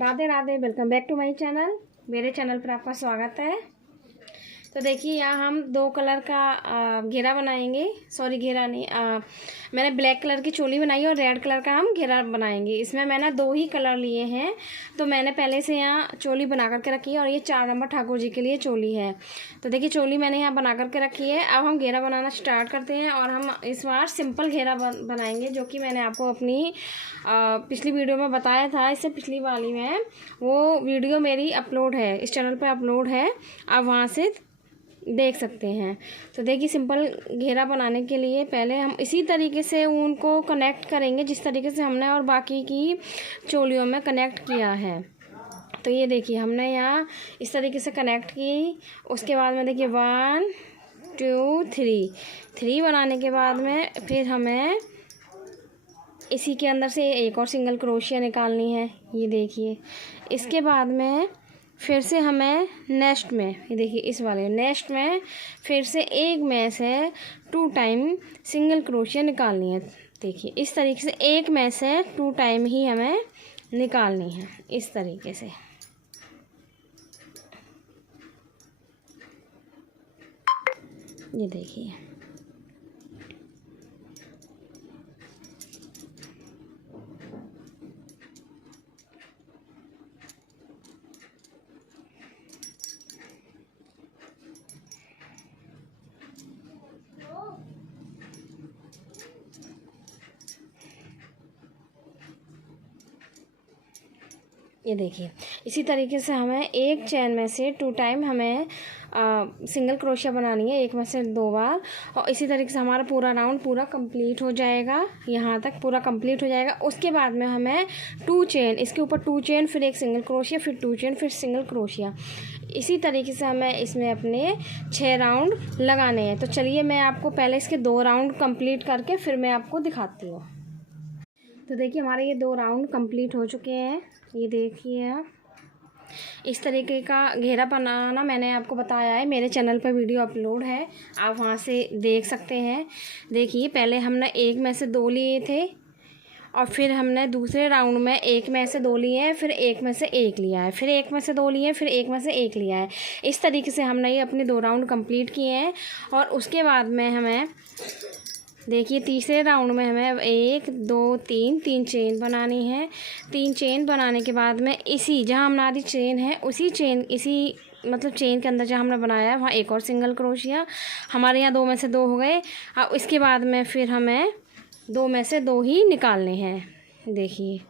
Radhe Radhe, welcome back to my channel. मेरे channel पर आपका स्वागत है। तो देखिए यहाँ हम दो कलर का घेरा बनाएंगे। सॉरी घेरा नहीं, मैंने ब्लैक कलर की चोली बनाई है और रेड कलर का हम घेरा बनाएंगे। इसमें मैंने दो ही कलर लिए हैं। तो मैंने पहले से यहाँ चोली बना करके रखी है और ये 4 नंबर ठाकुर जी के लिए चोली है। तो देखिए चोली मैंने यहाँ बना करके रखी है। अब हम घेरा बनाना स्टार्ट करते हैं और हम इस बार सिंपल घेरा बनाएंगे, जो कि मैंने आपको अपनी पिछली वीडियो में बताया था। इससे पिछली वाली में वो वीडियो मेरी अपलोड है, इस चैनल पर अपलोड है, आप वहाँ से देख सकते हैं। तो देखिए सिंपल घेरा बनाने के लिए पहले हम इसी तरीके से ऊन को कनेक्ट करेंगे जिस तरीके से हमने और बाकी की चोलियों में कनेक्ट किया है। तो ये देखिए हमने यहाँ इस तरीके से कनेक्ट की। उसके बाद में देखिए 1 2 3 बनाने के बाद में फिर हमें इसी के अंदर से एक और सिंगल क्रोशिया निकालनी है। ये देखिए इसके बाद में फिर से हमें नेक्स्ट में, ये देखिए इस वाले नेक्स्ट में फिर से एक में से 2 टाइम सिंगल क्रोशिया निकालनी है। देखिए इस तरीके से एक में से 2 टाइम ही हमें निकालनी है, इस तरीके से। ये देखिए ये देखिए इसी तरीके से हमें एक चैन में से 2 टाइम हमें सिंगल क्रोशिया बनानी है, एक में से 2 बार। और इसी तरीके से हमारा पूरा राउंड पूरा कंप्लीट हो जाएगा, यहाँ तक पूरा कंप्लीट हो जाएगा। उसके बाद में हमें 2 चेन, इसके ऊपर 2 चेन, फिर एक सिंगल क्रोशिया, फिर 2 चेन, फिर सिंगल क्रोशिया। इसी तरीके से हमें इसमें अपने 6 राउंड लगाने हैं। तो चलिए मैं आपको पहले इसके 2 राउंड कंप्लीट करके फिर मैं आपको दिखाती हूँ। तो देखिए हमारे ये 2 राउंड कंप्लीट हो चुके हैं। ये देखिए आप इस तरीके का घेरा बनाना मैंने आपको बताया है, मेरे चैनल पर वीडियो अपलोड है, आप वहाँ से देख सकते हैं। देखिए पहले हमने एक में से 2 लिए थे और फिर हमने दूसरे राउंड में एक में से 2 लिए हैं, फिर एक में से 1 लिया है, फिर एक में से 2 लिए, फिर एक में से 1 लिया है। इस तरीके से हमने ये अपने 2 राउंड कंप्लीट किए हैं। और उसके बाद में हमें देखिए तीसरे राउंड में हमें 1 2 3 चेन बनानी है। 3 चेन बनाने के बाद में इसी जहाँ हमारी चेन है उसी चेन, इसी मतलब चेन के अंदर जहाँ हमने बनाया है वहाँ एक और सिंगल क्रोशिया। हमारे यहाँ 2 में से 2 हो गए। अब इसके बाद में फिर हमें 2 में से 2 ही निकालने हैं। देखिए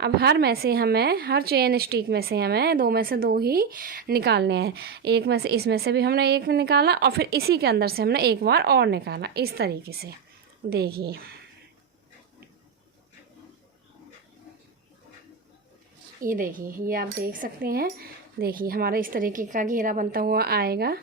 अब हर चेन स्टिक में से हमें 2 में से 2 ही निकालने हैं। एक में से इसमें से भी हमने एक निकाला और फिर इसी के अंदर से हमने एक बार और निकाला, इस तरीके से। देखिए ये देखिए, ये आप देख सकते हैं। देखिए हमारा इस तरीके का घेरा बनता हुआ आएगा।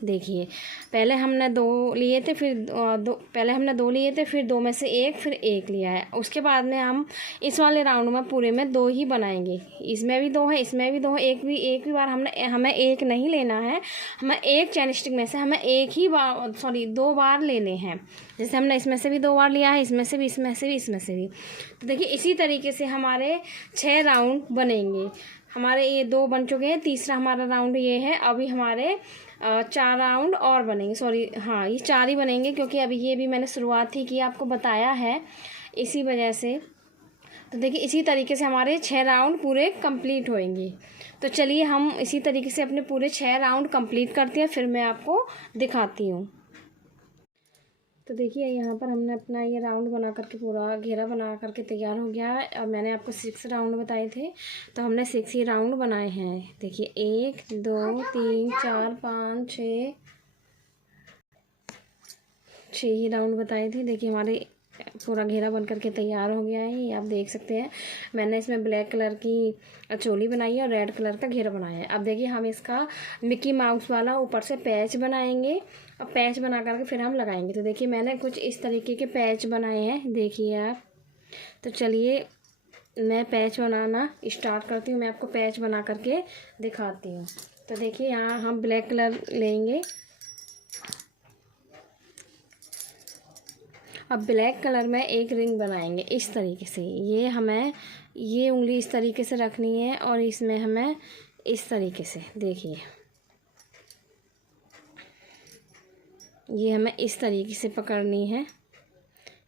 देखिए पहले हमने 2 लिए थे, फिर पहले हमने 2 लिए थे, फिर 2 में से 1, फिर 1 लिया है। उसके बाद में हम इस वाले राउंड में पूरे में 2 ही बनाएंगे। इसमें भी 2 है, इसमें भी 2 है। एक भी बार हमें 1 नहीं लेना है, हमें एक चैन स्टिक में से हमें 2 बार लेने हैं। जैसे हमने इसमें से भी 2 बार लिया है, इसमें से भी, इसमें से भी, इसमें से भी। तो देखिए इसी तरीके से हमारे 6 राउंड बनेंगे। हमारे ये 2 बन चुके हैं, तीसरा हमारा राउंड ये है। अभी हमारे 4 राउंड और बनेंगे। सॉरी हाँ, ये 4 ही बनेंगे क्योंकि अभी ये भी मैंने शुरुआत ही की, आपको बताया है, इसी वजह से। तो देखिए इसी तरीके से हमारे 6 राउंड पूरे कंप्लीट होंगे। तो चलिए हम इसी तरीके से अपने पूरे 6 राउंड कंप्लीट करते हैं, फिर मैं आपको दिखाती हूँ। तो देखिए यहाँ पर हमने अपना ये राउंड बना करके, पूरा घेरा बना करके तैयार हो गया है। और मैंने आपको 6 राउंड बताए थे, तो हमने 6 ही राउंड बनाए हैं। देखिए 1 2 3 4 5 6 ही राउंड बताए थे। देखिए हमारे पूरा घेरा बन करके तैयार हो गया है, ये आप देख सकते हैं। मैंने इसमें ब्लैक कलर की चोली बनाई है और रेड कलर का घेरा बनाया है। अब देखिए हम इसका मिकी माउस वाला ऊपर से पैच बनाएंगे और पैच बना करके फिर हम लगाएंगे। तो देखिए मैंने कुछ इस तरीके के पैच बनाए हैं, देखिए आप। तो चलिए मैं पैच बनाना स्टार्ट करती हूँ, मैं आपको पैच बना करके दिखाती हूँ। तो देखिए यहाँ हम ब्लैक कलर लेंगे अब ब्लैक कलर में एक रिंग बनाएंगे इस तरीके से। ये हमें ये उंगली इस तरीके से रखनी है और इसमें हमें इस तरीके से, देखिए ये हमें इस तरीके से पकड़नी है।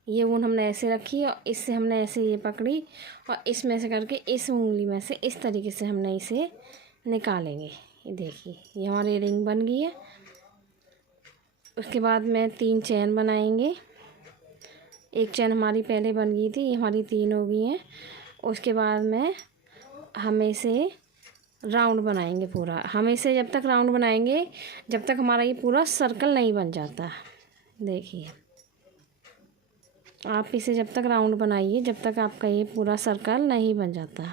ये ऊन हमने ऐसे रखी और इससे हमने ऐसे ये पकड़ी और इसमें से करके इस उंगली में से इस तरीके से हमने इसे निकालेंगे। ये देखिए ये हमारी रिंग बन गई है। उसके बाद में 3 चैन बनाएंगे। एक चैन हमारी पहले बन गई थी, ये हमारी 3 हो गई हैं। उसके बाद में हम इसे राउंड बनाएंगे पूरा। हम इसे जब तक राउंड बनाएंगे जब तक हमारा ये पूरा सर्कल नहीं बन जाता। देखिए आप इसे जब तक राउंड बनाइए जब तक आपका ये पूरा सर्कल नहीं बन जाता।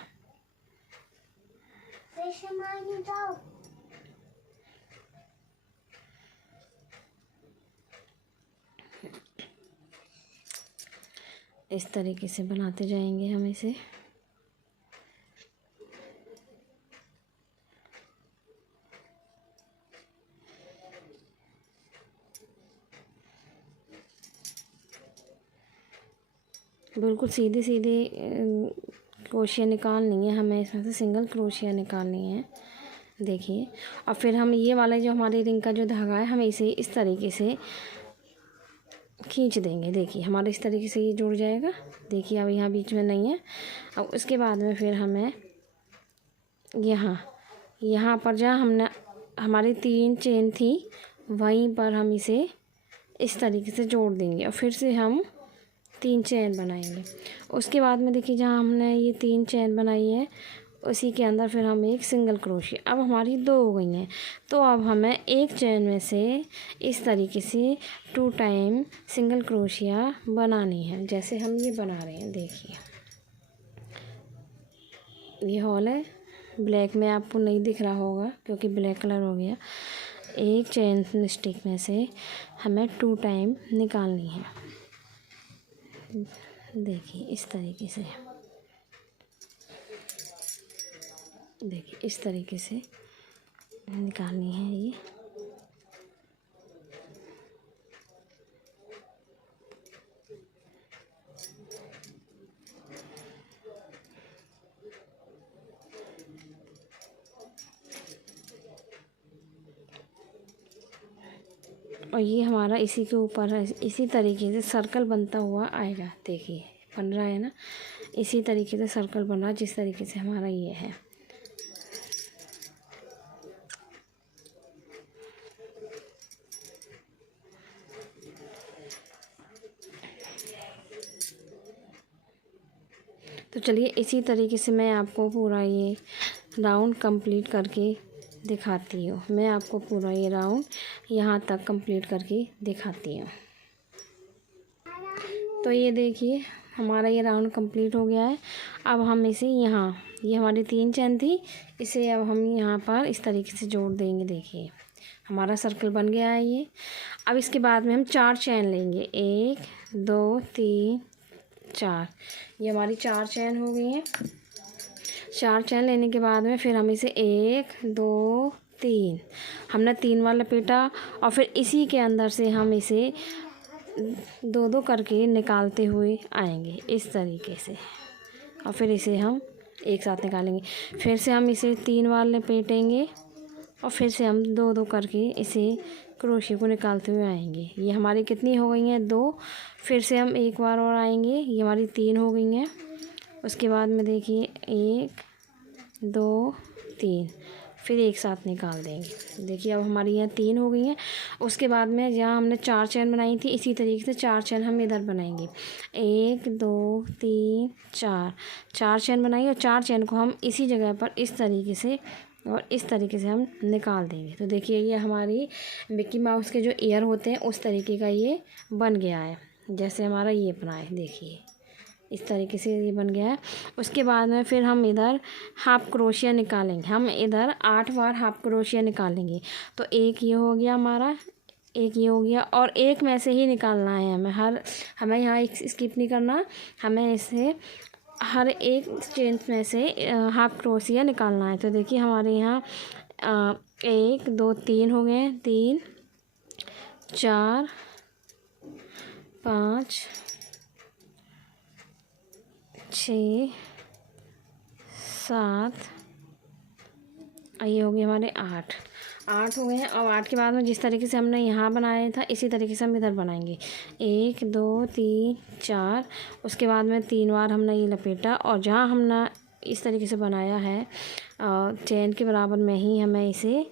इस तरीके से बनाते जाएंगे हम इसे। बिल्कुल सीधी सीधी क्रोशिया निकालनी है हमें, इसमें से सिंगल क्रोशिया निकालनी है। देखिए और फिर हम ये वाला जो हमारी रिंग का जो धागा है हम इसे इस तरीके से खींच देंगे। देखिए हमारे इस तरीके से ये जुड़ जाएगा। देखिए अब यहाँ बीच में नहीं है। अब उसके बाद में फिर हमें यहाँ पर जहाँ हमने हमारी 3 चेन थी वहीं पर हम इसे इस तरीके से जोड़ देंगे और फिर से हम 3 चेन बनाएंगे। उसके बाद में देखिए जहाँ हमने ये 3 चेन बनाई है उसी के अंदर फिर हम एक सिंगल क्रोशिया। अब हमारी 2 हो गई हैं तो अब हमें एक चेन में से इस तरीके से 2 टाइम सिंगल क्रोशिया बनानी है, जैसे हम ये बना रहे हैं। देखिए ये हॉल है, ब्लैक में आपको नहीं दिख रहा होगा क्योंकि ब्लैक कलर हो गया। एक चेन स्टिक में से हमें 2 टाइम निकालनी है। देखिए इस तरीके से, देखिए इस तरीके से निकालनी है ये। और ये हमारा इसी के ऊपर है, इसी तरीके से सर्कल बनता हुआ आएगा। देखिए बन रहा है ना, इसी तरीके से सर्कल बन रहा है जिस तरीके से हमारा ये है। तो चलिए इसी तरीके से मैं आपको पूरा ये राउंड कंप्लीट करके दिखाती हूँ। मैं आपको पूरा ये राउंड यहाँ तक कंप्लीट करके दिखाती हूँ। तो ये देखिए हमारा ये राउंड कंप्लीट हो गया है। अब हम इसे यहाँ, ये हमारी 3 चेन थी, इसे अब हम यहाँ पर इस तरीके से जोड़ देंगे। देखिए हमारा सर्कल बन गया है ये। अब इसके बाद में हम 4 चेन लेंगे, 1 2 3 4। ये हमारी 4 चेन हो गई हैं। 4 चेन लेने के बाद में फिर हम इसे 1 2 3 हमने 3 बार लपेटा और फिर इसी के अंदर से हम इसे 2 करके निकालते हुए आएंगे इस तरीके से और फिर इसे हम एक साथ निकालेंगे। फिर से हम इसे 3 बार लपेटेंगे और फिर से हम 2 करके इसे क्रोशिया को निकालते हुए आएंगे। ये हमारी कितनी हो गई हैं? 2। फिर से हम एक बार और आएंगे, ये हमारी 3 हो गई हैं। उसके बाद में देखिए 1 2 3 फिर एक साथ निकाल देंगे। देखिए अब हमारी यहाँ 3 हो गई हैं। उसके बाद में जहाँ हमने 4 चेन बनाई थी इसी तरीके से 4 चेन हम इधर बनाएंगे। 1 2 3 4 4 चेन बनाई और 4 चेन को हम इसी जगह पर इस तरीके से और इस तरीके से हम निकाल देंगे। तो देखिए ये हमारी मिक्की माउस के जो ईयर होते हैं उस तरीके का ये बन गया है, जैसे हमारा ये बना है। देखिए इस तरीके से ये बन गया है। उसके बाद में फिर हम इधर हाफ क्रोशिया निकालेंगे। हम इधर 8 बार हाफ क्रोशिया निकालेंगे। तो एक ये हो गया हमारा, एक ये हो गया और एक में से ही निकालना है हमें। हमें यहाँ एक स्किप नहीं करना, हमें इसे हर एक चेन में से हाफ क्रोशिया निकालना है। तो देखिए हमारे यहाँ 1 2 3 हो गए, 3 4 5 6 7 ये हो गए हमारे 8 हो गए हैं। अब 8 के बाद में जिस तरीके से हमने यहाँ बनाया था इसी तरीके से हम इधर बनाएंगे। 1 2 3 4, उसके बाद में 3 बार हमने ये लपेटा और जहाँ हमने इस तरीके से बनाया है चेन के बराबर में ही हमें इसे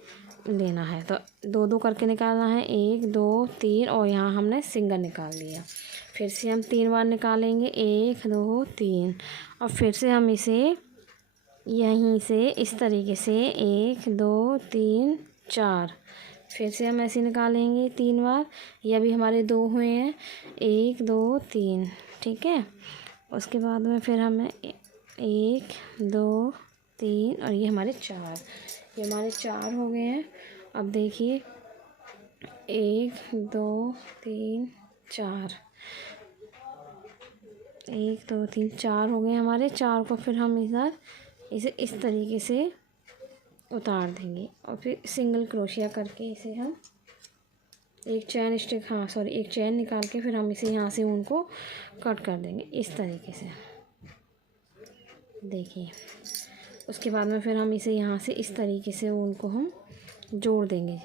लेना है। तो 2 2 करके निकालना है, 1 2 3 और यहाँ हमने सिंगल निकाल लिया। फिर से हम 3 बार निकालेंगे, 1 2 3 और फिर से हम इसे यहीं से इस तरीके से 1 2 3 4 फिर से हम ऐसे निकालेंगे 3 बार। ये अभी हमारे 2 हुए हैं, 1 2 3, ठीक है। उसके बाद में फिर हमें 1 2 3 और ये हमारे 4, ये हमारे 4 हो गए हैं। अब देखिए 1 2 3 4, 1 2 3 4 हो गए हमारे। 4 को फिर हम इधर इसे इस तरीके से उतार देंगे और फिर सिंगल क्रोशिया करके इसे हम एक चैन स्टिक एक चैन निकाल के फिर हम इसे यहाँ से उनको कट कर देंगे इस तरीके से, देखिए। उसके बाद में फिर हम इसे यहाँ से इस तरीके से उनको हम जोड़ देंगे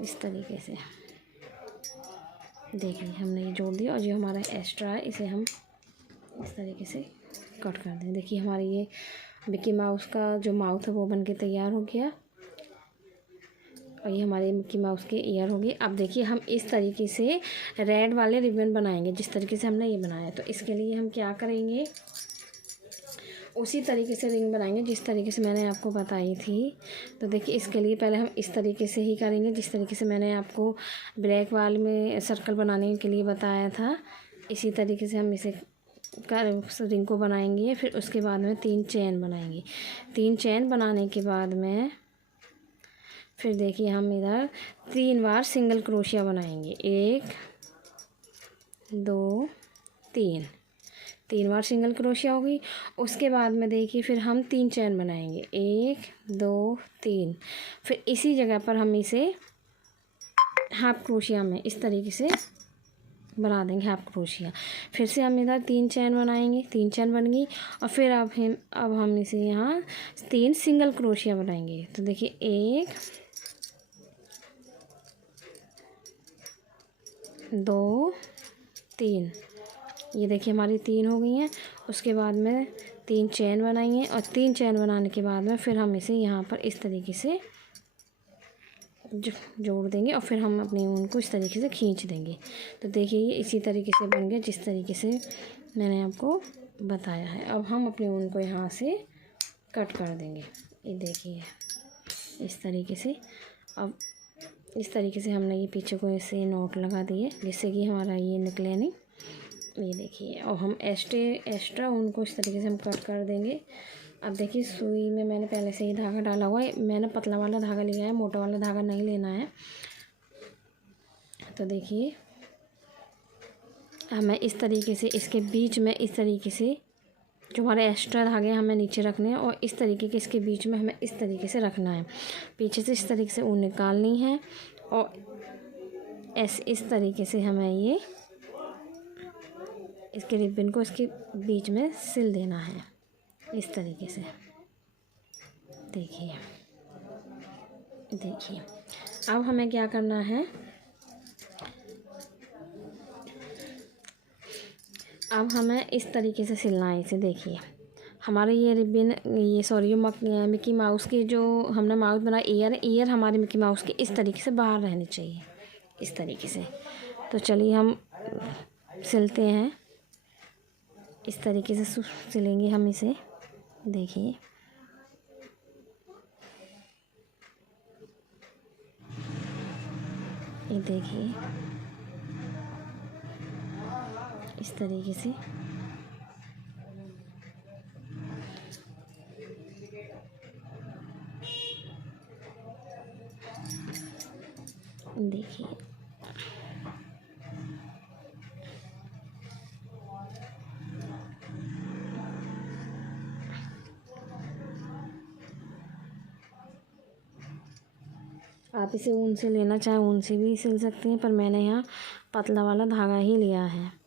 इस तरीके से, देखिए हमने ये जोड़ दिया। और जो हमारा एक्स्ट्रा है इसे हम इस तरीके से कट कर दें। देखिए हमारी ये मिक्की माउस का जो माउथ है वो बन के तैयार हो गया और ये हमारे मिक्की माउस के ईयर हो गए। अब देखिए हम इस तरीके से रेड वाले रिबन बनाएंगे जिस तरीके से हमने ये बनाया। तो इसके लिए हम क्या करेंगे, उसी तरीके से रिंग बनाएंगे जिस तरीके से मैंने आपको बताई थी। तो देखिए इसके लिए पहले हम इस तरीके से ही करेंगे जिस तरीके से मैंने आपको ब्लैक वाल में सर्कल बनाने के लिए बताया था। इसी तरीके से हम इसे रिंग को बनाएंगे। फिर उसके बाद में 3 चेन बनाएंगे। 3 चेन बनाने के बाद में फिर देखिए हम इधर 3 बार सिंगल क्रोशिया बनाएंगे, 1 2 3, 3 बार सिंगल क्रोशिया हो गई। उसके बाद में देखिए फिर हम 3 चेन बनाएंगे, 1 2 3। फिर इसी जगह पर हम इसे हाफ क्रोशिया में इस तरीके से बना देंगे, हाफ क्रोशिया। फिर से हम इधर 3 चेन बनाएंगे, 3 चेन बन गई। और फिर अब हम इसे यहाँ 3 सिंगल क्रोशिया बनाएंगे। तो देखिए 1 2 3, ये देखिए हमारी 3 हो गई हैं। उसके बाद में 3 चेन बनाएंगे और 3 चेन बनाने के बाद में फिर हम इसे यहाँ पर इस तरीके से जोड़ देंगे और फिर हम अपनी ऊन को इस तरीके से खींच देंगे। तो देखिए ये इसी तरीके से बन गया जिस तरीके से मैंने आपको बताया है। अब हम अपनी ऊन को यहाँ से कट कर देंगे, ये देखिए इस तरीके से। अब इस तरीके से हमने ये पीछे को ऐसे नोट लगा दिए जिससे कि हमारा ये निकले नहीं, ये देखिए। और हम एक्स्ट्रा ऊन को इस तरीके से हम कट कर देंगे। अब देखिए सुई में मैंने पहले से ही धागा डाला हुआ है, मैंने पतला वाला धागा लिया है, मोटा वाला धागा नहीं लेना है। तो देखिए हमें इस तरीके से इसके बीच में इस तरीके से जो हमारे एक्स्ट्रा धागे हमें नीचे रखने हैं और इस तरीके के इसके बीच में हमें इस तरीके से रखना है। पीछे से इस तरीके से ऊन निकालनी है और इस तरीके से हमें ये इसके रिबन को इसके बीच में सिल देना है इस तरीके से, देखिए। अब हमें क्या करना है, अब हमें इस तरीके से सिलना है इसे। देखिए हमारे ये रिबन मिक्की माउस की जो हमने माउस बनाया, ईयर हमारे मिक्की माउस के इस तरीके से बाहर रहने चाहिए, इस तरीके से। तो चलिए हम सिलते हैं, इस तरीके से सिलेंगे हम इसे, देखिए। ये देखिए इस तरीके से। देखिए आप इसे ऊन से लेना चाहें ऊन से भी सिल सकते हैं, पर मैंने यहाँ पतला वाला धागा ही लिया है।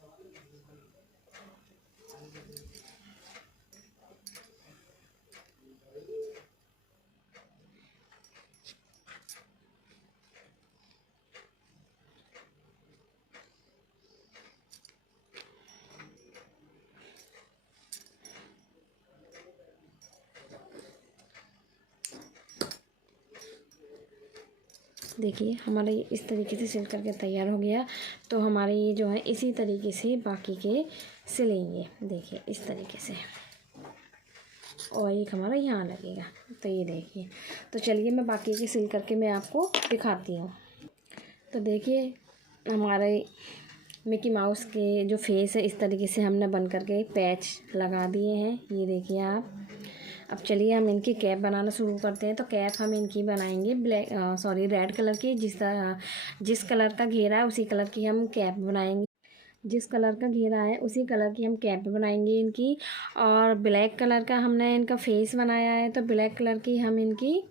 देखिए हमारा ये इस तरीके से सिल करके तैयार हो गया। तो हमारे ये जो है इसी तरीके से बाकी के सिलेंगे। देखिए इस तरीके से, और एक हमारा यहाँ लगेगा। तो ये देखिए, तो चलिए मैं बाकी के सिल करके मैं आपको दिखाती हूँ। तो देखिए हमारे मिकी माउस के जो फेस है इस तरीके से हमने बन करके पैच लगा दिए हैं। ये देखिए आप। अब चलिए हम इनकी कैप बनाना शुरू करते हैं। तो कैप हम इनकी बनाएंगे रेड कलर की। जिस कलर का घेरा है उसी कलर की हम कैप बनाएंगे। जिस कलर का घेरा है उसी कलर की हम कैप बनाएंगे इनकी। और ब्लैक कलर का हमने इनका फेस बनाया है, तो ब्लैक कलर की हम इनकी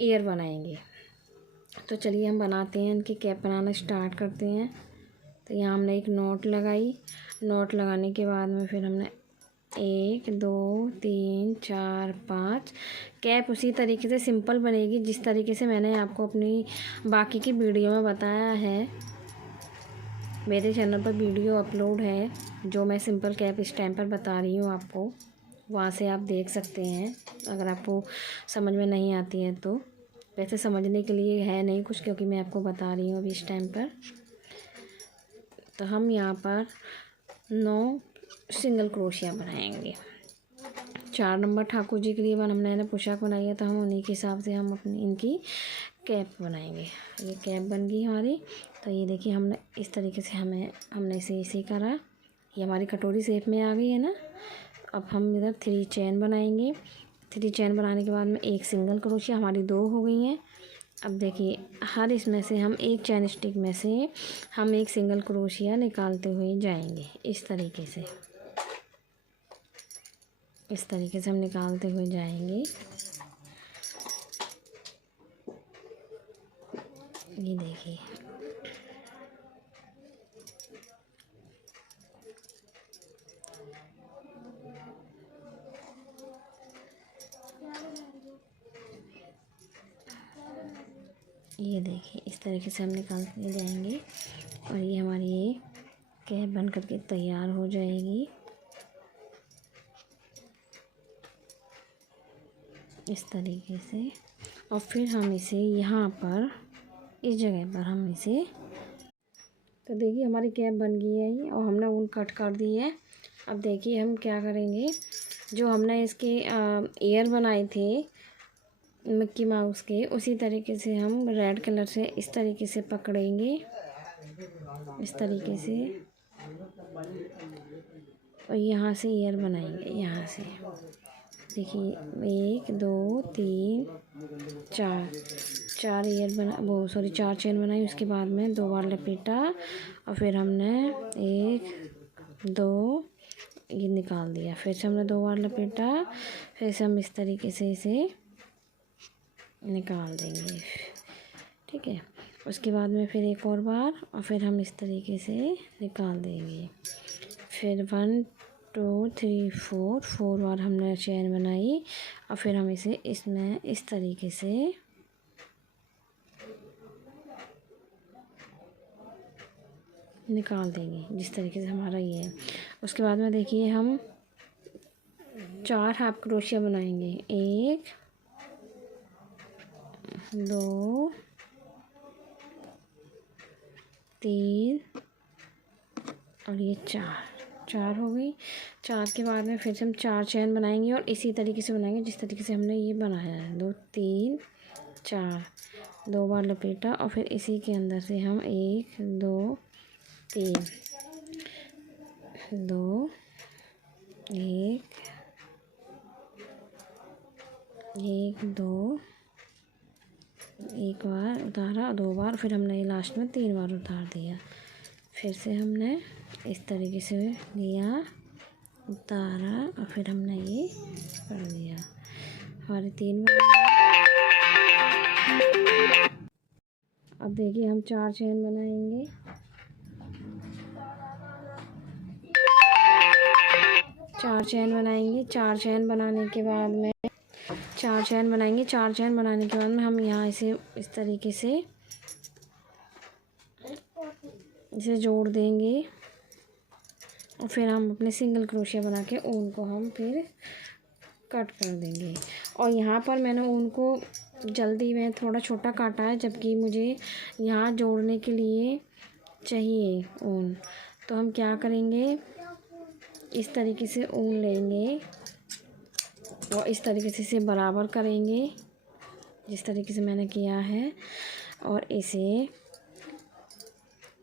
ईयर बनाएंगे। तो चलिए हम बनाते हैं, इनकी कैप बनाना स्टार्ट करते हैं। तो यहाँ हमने एक नोट लगाई। नोट लगाने के बाद में फिर हमने 1 2 3 4 5 कैप उसी तरीके से सिंपल बनेगी जिस तरीके से मैंने आपको अपनी बाकी की वीडियो में बताया है। मेरे चैनल पर वीडियो अपलोड है जो मैं सिंपल कैप इस टाइम पर बता रही हूँ आपको, वहाँ से आप देख सकते हैं अगर आपको समझ में नहीं आती है तो। वैसे समझने के लिए है नहीं कुछ, क्योंकि मैं आपको बता रही हूँ अभी इस टाइम पर। तो हम यहाँ पर 9 सिंगल क्रोशिया बनाएंगे। 4 नंबर ठाकुर जी के लिए हमने ना पोशाक बनाई है, तो हम उन्हीं के हिसाब से हम अपनी इनकी कैप बनाएंगे। ये कैप बन गई हमारी। तो ये देखिए हमने इस तरीके से हमने इसे करा। ये हमारी कटोरी शेप में आ गई है ना। अब हम इधर 3 चेन बनाएंगे। 3 चेन बनाने के बाद में 1 सिंगल क्रोशिया, हमारी 2 हो गई हैं। अब देखिए हर इसमें से हम एक चैन स्टिक में से हम 1 सिंगल क्रोशिया निकालते हुए जाएंगे। इस तरीके से हम निकालते हुए जाएंगे। ये देखिए इस तरीके से हम निकालते जाएंगे और ये हमारी ये कैप बन करके तैयार हो जाएगी इस तरीके से। और फिर हम इसे यहाँ पर इस जगह पर हम इसे, तो देखिए हमारी कैप बन गई है और हमने ऊन कट कर दी है। अब देखिए हम क्या करेंगे, जो हमने इसके ईयर बनाए थे मिक्की माउस के, उसी तरीके से हम रेड कलर से इस तरीके से पकड़ेंगे, इस तरीके से, और यहाँ से ईयर बनाएंगे। यहाँ से देखिए 1 2 3 4 ईयर बना, 4 चेन बनाई। उसके बाद में 2 बार लपेटा और फिर हमने 1 2 ये निकाल दिया। फिर से हमने 2 बार लपेटा, फिर से हम इस तरीके से इसे निकाल देंगे। ठीक है, उसके बाद में फिर एक और बार और फिर हम इस तरीके से निकाल देंगे। फिर 1 2 3 4 बार हमने चेन बनाई और फिर हम इसे इसमें इस तरीके से निकाल देंगे जिस तरीके से हमारा ये है। उसके बाद में देखिए हम 4 हाफ क्रोशिया बनाएंगे। 1 2 3 और ये 4 हो गई। 4 के बाद में फिर से हम 4 चेन बनाएंगे और इसी तरीके से बनाएंगे जिस तरीके से हमने ये बनाया है। 2 3 4 2 बार लपेटा और फिर इसी के अंदर से हम 1 2 3 2 1 1 2 एक बार उतारा, 2 बार, फिर हमने लास्ट में 3 बार उतार दिया। फिर से हमने इस तरीके से लिया, उतारा और फिर हमने ये कर दिया। हमारे 3 बार अब देखिए हम 4 चेन बनाएंगे। चार चेन बनाएंगे। 4 चेन बनाने के बाद में 4 चेन बनाएंगे। 4 चेन बनाने के बाद में हम यहाँ इसे इस तरीके से इसे जोड़ देंगे और फिर हम अपने सिंगल क्रोशिया बना के ऊन को हम फिर कट कर देंगे। और यहाँ पर मैंने ऊन को जल्दी में थोड़ा छोटा काटा है, जबकि मुझे यहाँ जोड़ने के लिए चाहिए ऊन। तो हम क्या करेंगे, इस तरीके से ऊन लेंगे और इस तरीके से इसे बराबर करेंगे जिस तरीके से मैंने किया है, और इसे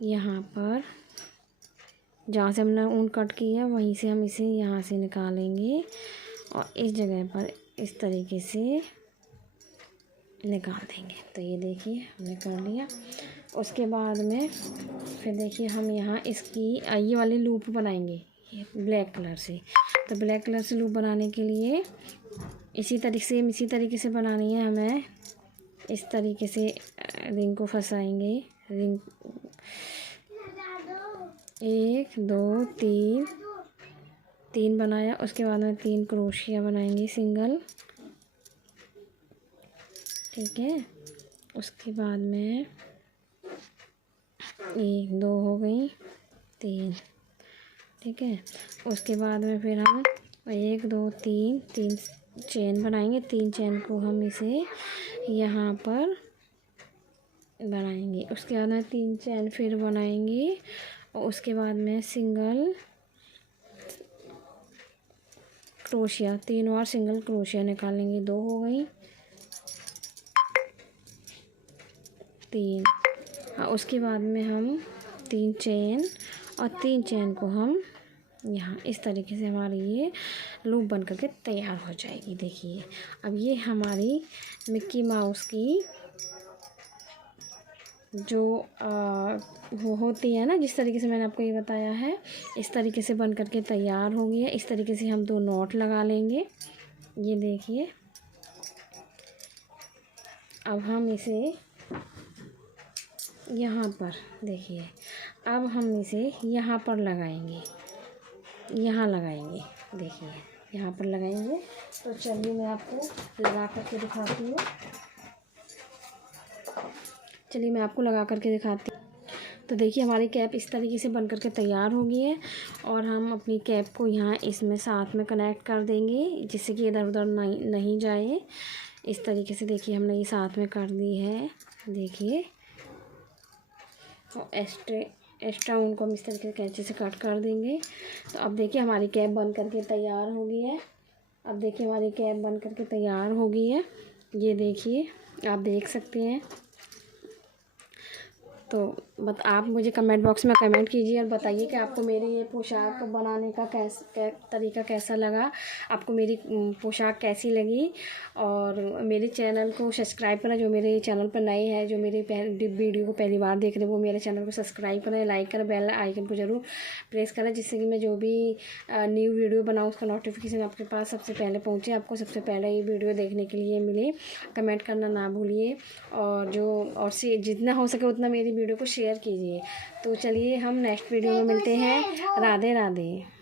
यहाँ पर जहाँ से हमने ऊन कट किया वहीं से हम इसे यहाँ से निकालेंगे और इस जगह पर इस तरीके से निकाल देंगे। तो ये देखिए हमने कर लिया। उसके बाद में फिर देखिए हम यहाँ इसकी ये वाली लूप बनाएंगे ब्लैक कलर से। तो ब्लैक कलर से लूप बनाने के लिए इसी तरीके से बनानी है हमें। इस तरीके से रिंग को फंसाएंगे। रिंग 1 2 3 बनाया। उसके बाद में 3 क्रोशिया बनाएंगे सिंगल, ठीक है। उसके बाद में 1 2 हो गई, 3, ठीक है। उसके बाद में फिर हम 1 2 3 चेन बनाएंगे। 3 चेन को हम इसे यहाँ पर बनाएंगे। उसके बाद में 3 चेन फिर बनाएंगे और उसके बाद में सिंगल क्रोशिया 3 बार सिंगल क्रोशिया निकालेंगे। 2 हो गई, 3। हाँ, उसके बाद में हम 3 चेन और 3 चेन को हम यहाँ इस तरीके से हमारी ये लूप बन करके तैयार हो जाएगी। देखिए अब ये हमारी मिक्की माउस की जो वो होती है ना, जिस तरीके से मैंने आपको ये बताया है, इस तरीके से बन करके तैयार हो गई है। इस तरीके से हम 2 नॉट लगा लेंगे। ये देखिए अब हम इसे यहाँ पर देखिए, अब हम इसे यहाँ पर लगाएंगे, यहाँ लगाएंगे। देखिए यहाँ पर लगाएंगे। तो चलिए मैं आपको लगा करके दिखाती हूँ। चलिए मैं आपको लगा करके दिखाती हूँ। तो देखिए हमारी कैप इस तरीके से बन करके तैयार हो गई है और हम अपनी कैप को यहाँ इसमें साथ में कनेक्ट कर देंगे जिससे कि इधर उधर नहीं जाए। इस तरीके से देखिए हमने ये साथ में कर दी है। देखिए और एक्स्ट्रा ऊन को हम इस तरीके से कैंची से कट कर देंगे। तो अब देखिए हमारी कैप बन करके तैयार हो गई है। अब देखिए हमारी कैप बन करके तैयार हो गई है। ये देखिए आप देख सकते हैं। तो आप मुझे कमेंट बॉक्स में कमेंट कीजिए और बताइए कि आपको मेरी ये पोशाक बनाने का तरीका कैसा लगा, आपको मेरी पोशाक कैसी लगी। और मेरे चैनल को सब्सक्राइब करें जो मेरे चैनल पर नए हैं, जो मेरे वीडियो को पहली बार देख रहे हैं, वो मेरे चैनल को सब्सक्राइब करें, लाइक करें, बेल आइकन को ज़रूर प्रेस करें जिससे कि मैं जो भी न्यू वीडियो बनाऊँ उसका नोटिफिकेशन आपके पास सबसे पहले पहुँचे, आपको सबसे पहले ये वीडियो देखने के लिए मिले। कमेंट करना ना भूलिए और जितना हो सके उतना मेरी वीडियो को शेयर कीजिए। तो चलिए हम नेक्स्ट वीडियो में मिलते हैं। राधे राधे।